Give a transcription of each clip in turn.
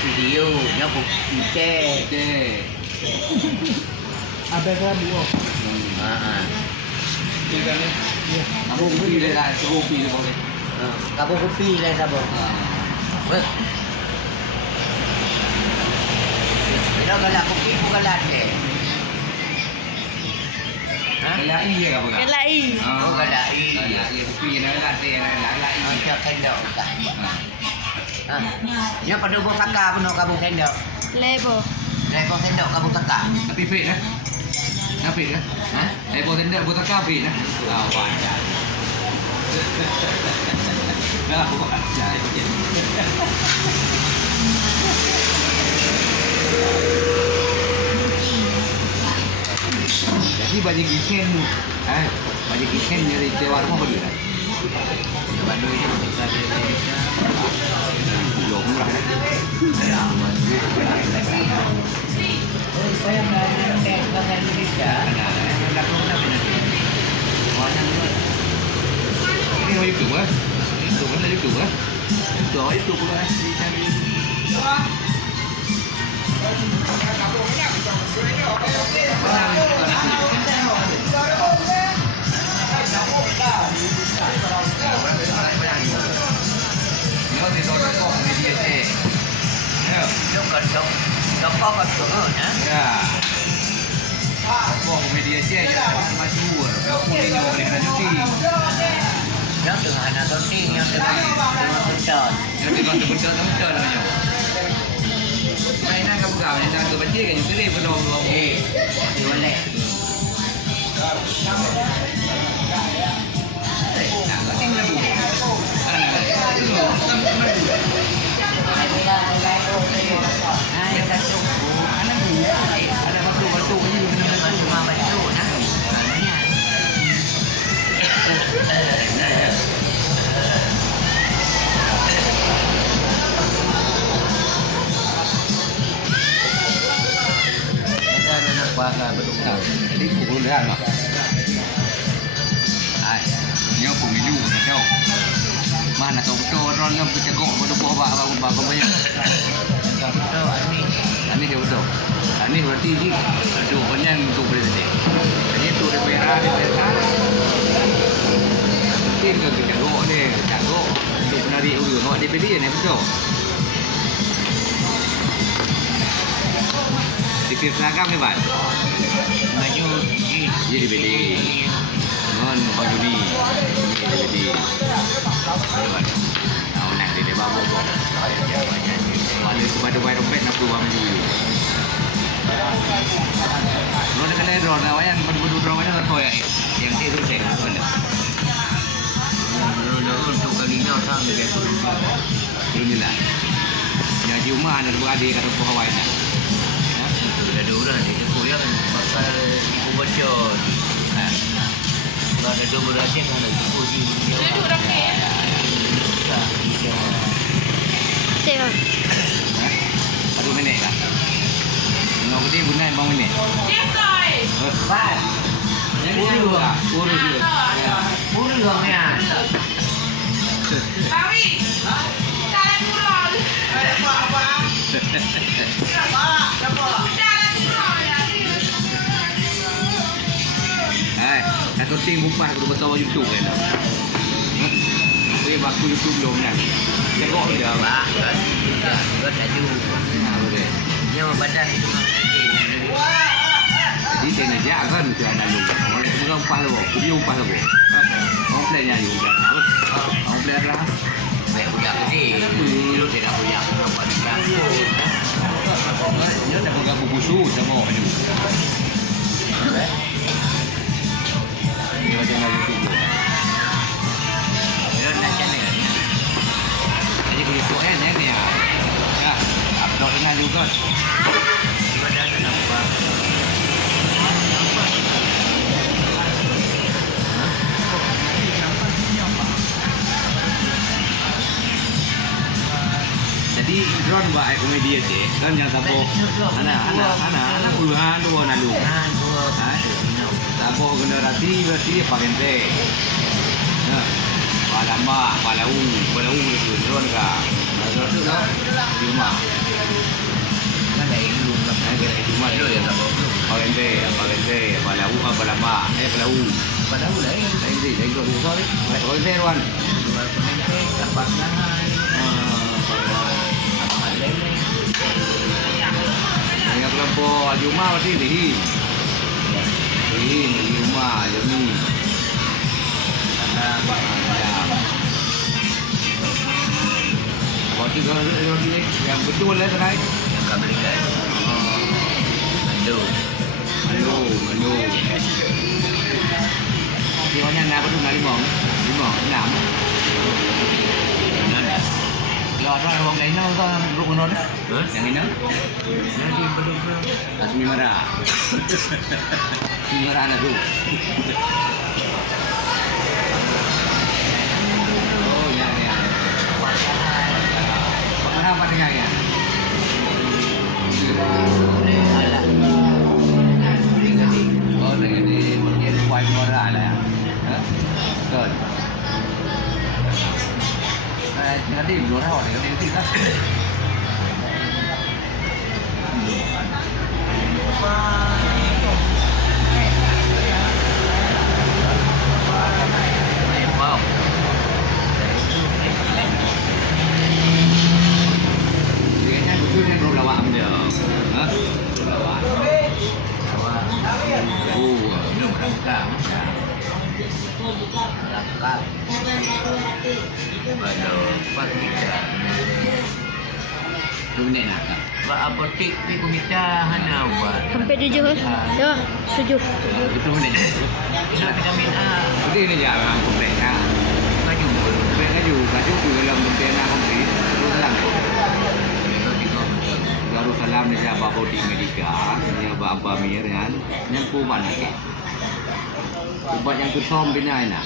video nya putih. Ada kan dua. Tiga ni. Kamu pilih lah, kamu pilih boleh. Kamu pilih lah boleh. Weh. Kita galak kopi bukan latte. Galak I ke apa? Galak I. Oh, galak I. Galak I kopi nak latte nak galak I. Macam kendok tak. Dia pada buat takar pun kamu kendok. Lebo. Lebo kendok kamu takar. Tapi fit lah. Nak fit lah. Lebo tenda buat takar fit lah. Lawan dah. Lawan dah. Jadi baju kichen tu, baju kichen dari Taiwan mana beli lah? Bandung ini bisa di Indonesia. Belum murah kan? Saya dari Indonesia. Dah belum dah benar. Ini orang YouTube ah? YouTube mana YouTube ah? YouTube pula di channel. Doktor kan turun ya? Ya. Buat media je jangan masyhur. Aku ni orang yang cuti. Yang tengah nak shooting, yang tengah bencon. Yang tengah bencon namanya. Mainan kamu kau yang dah baca kan juga ni penuh. Di boleh. Nak tinggal dulu. Ada batu-batu ni. Cuma batu nah. Nak pakai betul. Jadi pukul dah lah. Ni aku minum kau. Mana tahu betul orang nak bercakap pada bawa banyak. Betul Ini dia betul. Ini berarti ni aduh banyak untuk beli tadi. Jadi tu dia merah dia besar. Mungkin ke bercakap ni, bercakap untuk menarik orang. Awak dia pilih ni betul. Tikir seragam ni Pak. baju Dia dibeli. Baju ni. Dia dibeli. Tahu nak dia bawa. Balik kepada bayar dompet nak keluar baju. Kalau nak kena drone awak yang berdua drone mana kau ya? Yang dia tu saya mana? untuk kalinya sama dia tu. Inilah. Jadi rumah ada beradik kata buah Hawaii nak. Ada orang di kuliah pasal ibu bocor. Kalau ada dua beradik kan ada ibu di dia. Ada orang ni. Tengok. Aduh minit lah. Nak pergi guna bang minit. Pak. Urus lah. Urus dia. Urus orang ni. Bawi. Jalan turun. Jalan turun ya. Hai, satu ting bumpas aku betul YouTube kan. Dia baku YouTube belum kan. Tengok dia Pak. Buat baju. boleh. Nyawa badan. Jadi saya nak jaga tu anak lu. Orang tu umpas tu, dia umpas tu. Orang play ni ayu kan. Orang play lah. Baik budak gede. Dulu dia dah punya buat bangku. Dia dah pegang buku su sama ni. Dia macam nak YouTube tu. Dia nak channel. Jadi boleh tu kan ni ya. Ya, upload dengan juga. Badan nampak. Jadi drone buat komedi aje. Kan yang tapo anak puluhan tu orang lalu. Tapo generasi berarti dia pakai te. Nah, pada mak, pada u itu drone ka. Drone tu dah di rumah. Kan dari dulu lah. Dari rumah Dulu ya tak bawa. Palente, Palau, Palama, Palau. Padahal lah ya. Dari kau sorry. Palente Wan. Dua penente, dapat lahan. Dapat lele. Yang kelompok Juma berarti di rumah Jami. Roti yang betul lah tadi. Yang kami lihat. Mandu. Di mana nak betul nak limong, enam. Lo ada orang lain nak kan berkunor? Yang ini? Nanti betul-betul. Asmi merah. Asmi merah nak tu. Oh ya. Apa dengan ya? Oh dengan di bagian kuat merah lah ya. Betul. Nanti dua orang nanti kan. Minit nak tak? Buat apotek ni kumita hana buat. Sampai 7 ke? Ya, 7. Itu minit. Nak vitamin A. Jadi ni jangan komplain ya. Kaju pun. Kaju tu dalam kontena komplit. Darussalam ni siapa bodi medika, ni apa mir kan. Yang kuman lagi. Ubat yang kusom bina nak.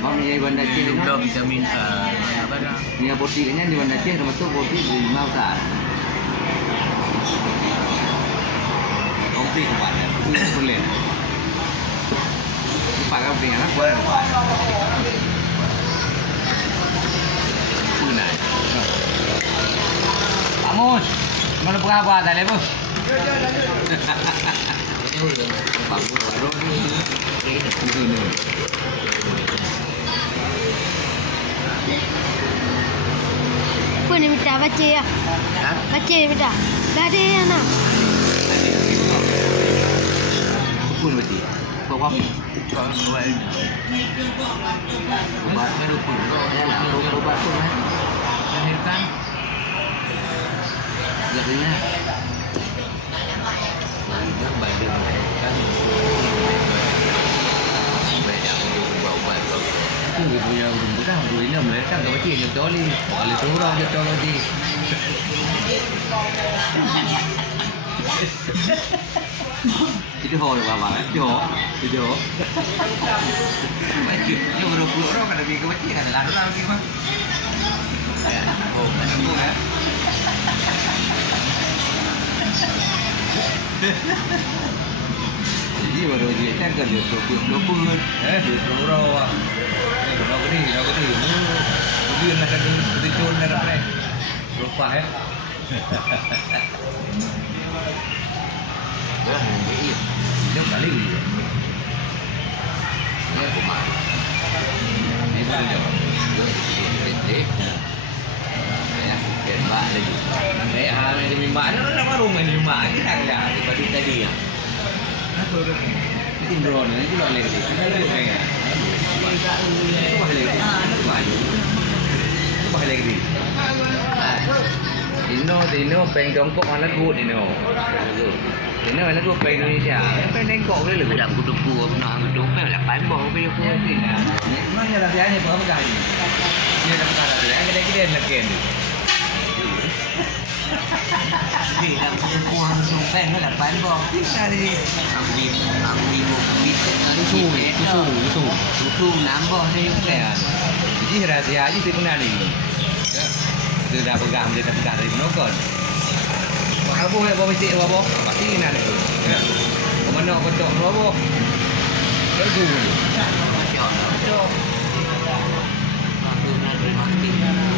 Mami yang bandar Aceh ni Vitamin A. Apa dah? ni apoteknya di bandar Aceh termasuk bodi 5 besar. Komplit ubatnya. Itu boleh. Pak kau tinggal nak boleh ubat. Benar. Amus, mana berapa dah lepas? Bagus baru ni. Itu ni. Apa ni minta baca ya? Baca minta. Dah ada yang nak. Pun berarti. Bawa apa? Kalau buat Ubat baru pun. Ubat pun. melahirkan. Jadinya. Yang badan melahirkan. Banyak untuk ubat-ubat. Aku punya bukan dulu ini melahirkan ke macam ni toli. Oleh turun je toli. Itu hol apa? Itu. Ini berapa orang kan lebih ke macam kan lalu lagi mah. Oh, menunggu ya. Jadi baru dia kan dia 20 Orang. Kalau ni. Kemudian nak ada betul nak apa? Lupa ya. Dah ni. Dia kali ni. Ini kumar. Ini boleh jawab. Detik. Saya kembali lagi. Saya hal ni mimba ni nak baru main mimba ni tak ya. Seperti tadi ya. Itu drone ni juga lagi. Ada lagi. Bahaya lagi. Dino peng Tiongkok mana good Dino. Dino mana good peng Indonesia. Peng Tiongkok boleh lebih. Ada kudu-kudu apa nak kudu apa lah pan bawa pergi aku ni. Mana rahsianya berapa kali? Dia dah kata dia. Kita lagi ni. Ni dah puan sumpah lah pan bawa. Tadi Ambil Susu nambah ni ya. Jadi rahsia je tu kenal ni. Dia dah pegang dia dah pegang dari penokon. Apa boleh bawa mesti apa? Pasti kenal tu. Ya. Mana betul apa? Lagu. Macam. Aku nak mati.